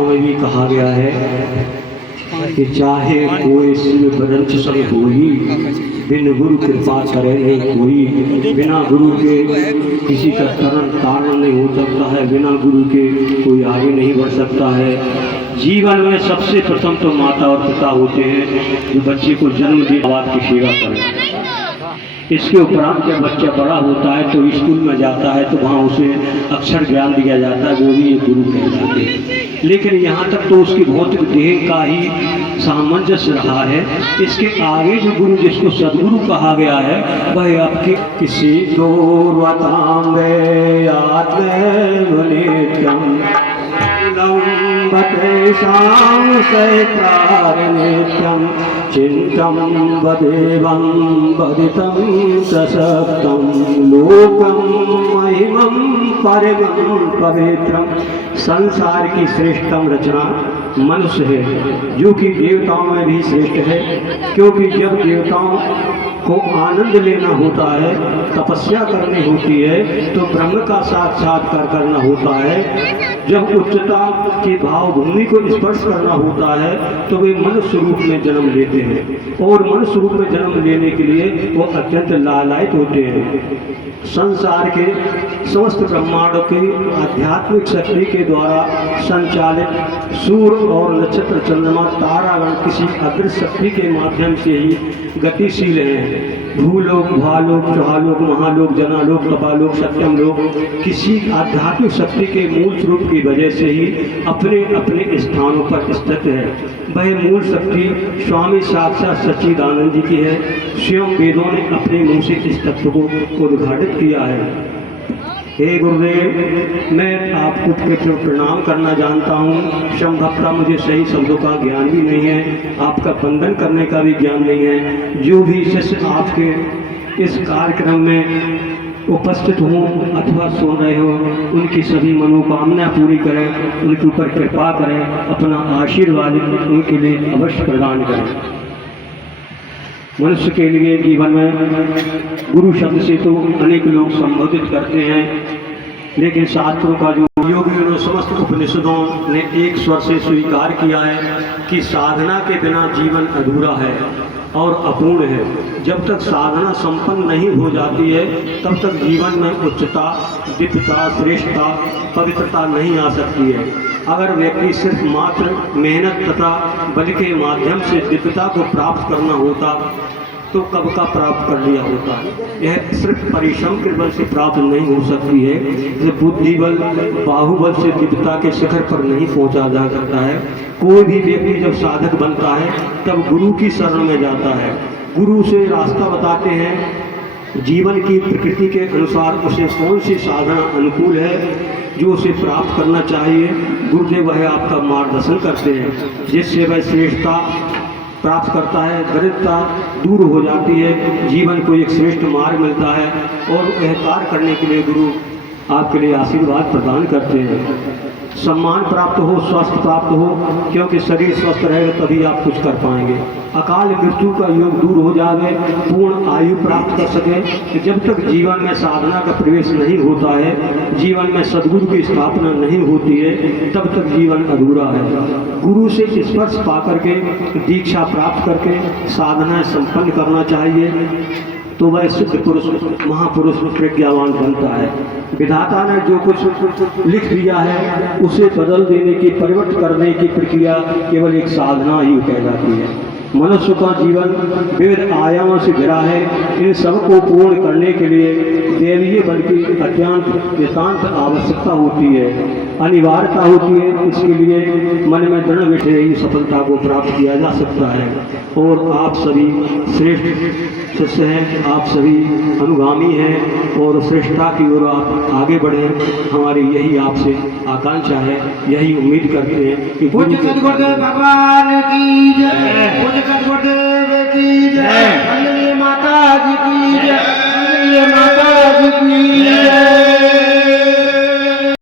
शास्त्रों में भी कहा गया है कि चाहे कोई शिव ब्रंच सब होई, बिन गुरु कृपा करे नहीं कोई। बिना गुरु के किसी का तारण नहीं हो सकता है, बिना गुरु के कोई आगे नहीं बढ़ सकता है। जीवन में सबसे प्रथम तो माता और पिता होते हैं जो बच्चे को जन्म दे बाप की सेवा करें। इसके उपरांत जब बच्चा बड़ा होता है तो स्कूल में जाता है तो वहाँ उसे अक्षर ज्ञान दिया जाता है, वो भी एक गुरु कहलाते हैं। लेकिन यहाँ तक तो उसकी भौतिक देह का ही सामंजस्य रहा है। इसके आगे जो गुरु जिसको सदगुरु कहा गया है वह आपके किसी नित्यं चिंतम वदेवं वदितं सशक्तं लोकं महिमं परमं पवित्रं। संसार की श्रेष्ठतम रचना मनुष्य है, जो कि देवताओं में भी श्रेष्ठ है, क्योंकि जब देवताओं को आनंद लेना होता है, तपस्या करनी होती है, तो ब्रह्म का साक्षात्कार करना होता है। जब उच्चता की भावभूमि को स्पर्श करना होता है तो वे मनुष्य रूप में जन्म लेते हैं, और मनुष्य रूप में जन्म लेने के लिए वो अत्यंत लालायित होते हैं। संसार के समस्त ब्रह्मांडों की आध्यात्मिक शक्ति के द्वारा संचालित सूर्य और नक्षत्र चंद्रमा तारागण किसी अदृश्य शक्ति के माध्यम से ही गतिशील हैं। भूलोक, भालोक, चौहालोक, महालोक, जनालोक, तपालोक, सत्यम लोक किसी आध्यात्मिक शक्ति के मूल स्वरूप की वजह से ही अपने अपने स्थानों पर स्थित है। वह मूल शक्ति स्वामी साक्षात सच्चिदानंद जी की है। स्वयं वेदों ने अपने मुंह से इस तत्व को उद्घाटित किया है। हे गुरुदेव, मैं आपको प्रणाम करना जानता हूँ। संभवतः मुझे सही शब्दों का ज्ञान भी नहीं है, आपका वंदन करने का भी ज्ञान नहीं है। जो भी शिष्य आपके इस कार्यक्रम में उपस्थित हों अथवा सुन रहे हो, उनकी सभी मनोकामना पूरी करें, उनके ऊपर कृपा करें, अपना आशीर्वाद उनके लिए अवश्य प्रदान करें। मनुष्य के लिए जीवन में गुरु शब्द से तो अनेक लोग संबोधित करते हैं, लेकिन शास्त्रों का जो योगियों ने समस्त उपनिषदों ने एक स्वर से स्वीकार किया है कि साधना के बिना जीवन अधूरा है और अपूर्ण है। जब तक साधना संपन्न नहीं हो जाती है तब तक जीवन में उच्चता, दिव्यता, श्रेष्ठता, पवित्रता नहीं आ सकती है। अगर व्यक्ति सिर्फ मात्र मेहनत तथा बल के माध्यम से दिव्यता को प्राप्त करना होता तो कब का प्राप्त कर लिया होता। यह सिर्फ परिश्रम के बल से प्राप्त नहीं हो सकती है। जैसे बुद्धि बल, बाहुबल से दिव्यता के शिखर पर नहीं पहुंचा जा सकता है। कोई भी व्यक्ति जब साधक बनता है तब गुरु की शरण में जाता है। गुरु से रास्ता बताते हैं, जीवन की प्रकृति के अनुसार उसे कौन सी साधना अनुकूल है जो उसे प्राप्त करना चाहिए। गुरुदेव वह आपका मार्गदर्शन करते हैं, जिससे वह श्रेष्ठता प्राप्त करता है, दरिद्रता दूर हो जाती है, जीवन को एक श्रेष्ठ मार्ग मिलता है और यह कार्य करने के लिए गुरु आपके लिए आशीर्वाद प्रदान करते हैं। सम्मान प्राप्त हो, स्वास्थ्य प्राप्त हो, क्योंकि शरीर स्वस्थ रहेगा तभी आप कुछ कर पाएंगे। अकाल मृत्यु का योग दूर हो जाए, पूर्ण आयु प्राप्त कर सके। जब तक जीवन में साधना का प्रवेश नहीं होता है, जीवन में सद्गुरु की स्थापना नहीं होती है, तब तक जीवन अधूरा है। गुरु से स्पर्श पा करके, दीक्षा प्राप्त करके साधना संपन्न करना चाहिए, तो वह सिद्ध पुरुष, महापुरुष, प्रज्ञावान बनता है। विधाता ने जो कुछ लिख दिया है उसे बदल देने की, परिवर्तन करने की प्रक्रिया केवल एक साधना ही कहलाती है। मनुष्य का जीवन विविध आयामों से घिरा है। इन सबको पूर्ण करने के लिए दैवीय बल की अत्यंत नितांत आवश्यकता होती है, अनिवार्यता होती है। इसके लिए मन में दृढ़ बैठे ही सफलता को प्राप्त किया जा सकता है। और आप सभी श्रेष्ठ शिष्य हैं, आप सभी अनुगामी हैं और श्रेष्ठता की ओर आप आगे बढ़ें, हमारी यही आपसे आकांक्षा है, यही उम्मीद करते हैं कि पूज्य सद्गुरुदेव भगवान की जय, पूज्य सद्गुरुदेव की जय, वंदनीय माता जी की जय, वंदनीय माता जी की जय।